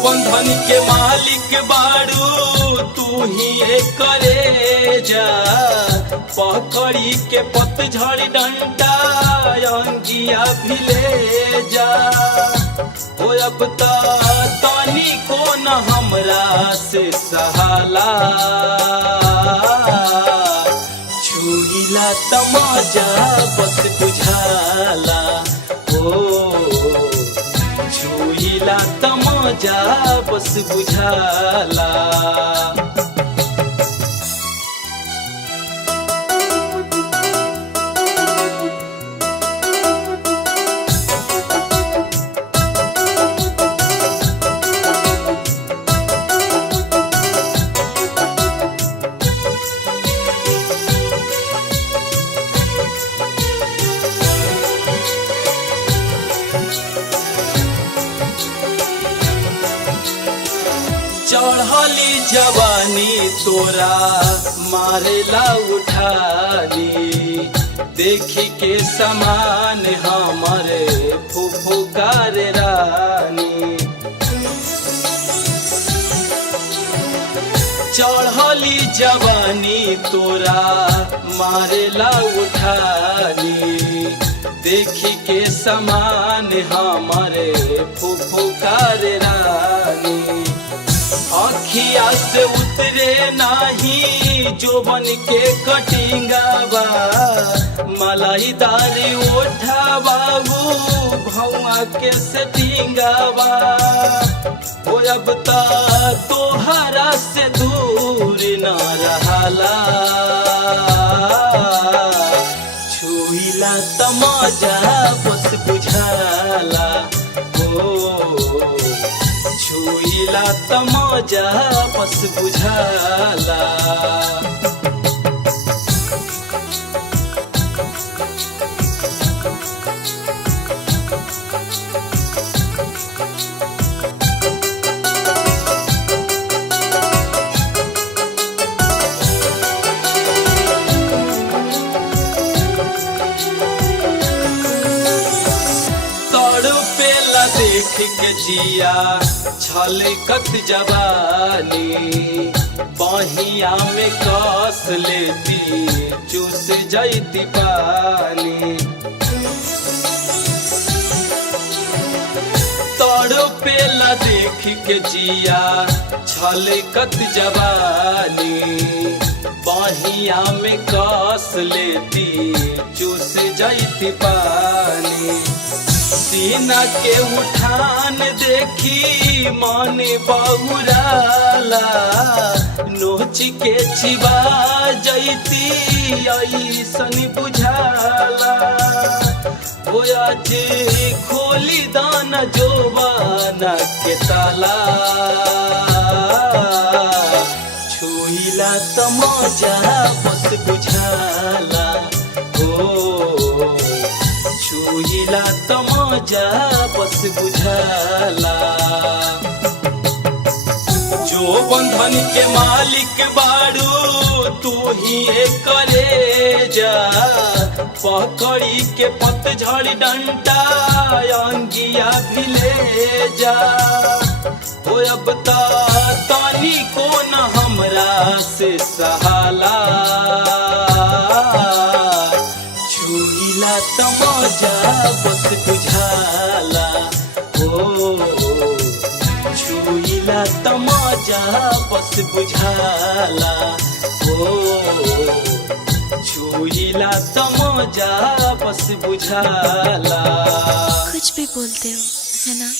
बंधन के मालिक बाड़ू तू ही करे जा, पकड़ी के पतझड़ डंडा अंगिया भी ले जा। हो अब तनी को न हमरा से सहाला, छुईला तमाजा बस बुझाला। छुईला तमाजा बस बुझाला। चढ़ली जवानी तोरा मारेला उठानी, देखी के समान हमारे फुफुकार रानी। चढ़ली जवानी तोरा मारेला उठानी, देखी के समान हमारे फुफुकार रानी। अखिया से उतरे नाही जोबन के कटिंगावा, मलाईदारी ओठा बाबू भौआ के सेटिंगावा। हो अब तोहरा से दूर न रहाला, छुईला तमाजा बस बुझाला। छुईला तमाजा बस बुझाला। देख के जिया छलकत जवानी, बहिया में कस लेती चूस जाती पानी। तड़पेला देख के जिया छलकत जवानी, बहिया में कस लेती चूस जाती पानी। सीना के उठान देखी मन बहुराला, नोच के छिबा जैती ऐसन बुझाला। हो आज खोली दाना जोबाना के ताला, छुईला तमाजा बस बुझाला। छुईला तमाजा बस बुझाला। जो बंधन के मालिक बाड़ू तू ही करे जा, पकड़ी के पतझड़ डंडा अंगिया भी ले जा। हो अब तनी को न हमरा से सहाला, छुईला तमाजा बस बुझाला। छुईला तमाजा बस बुझाला। छुईला तमाजा बस बुझाला। कुछ भी बोलते हो है ना।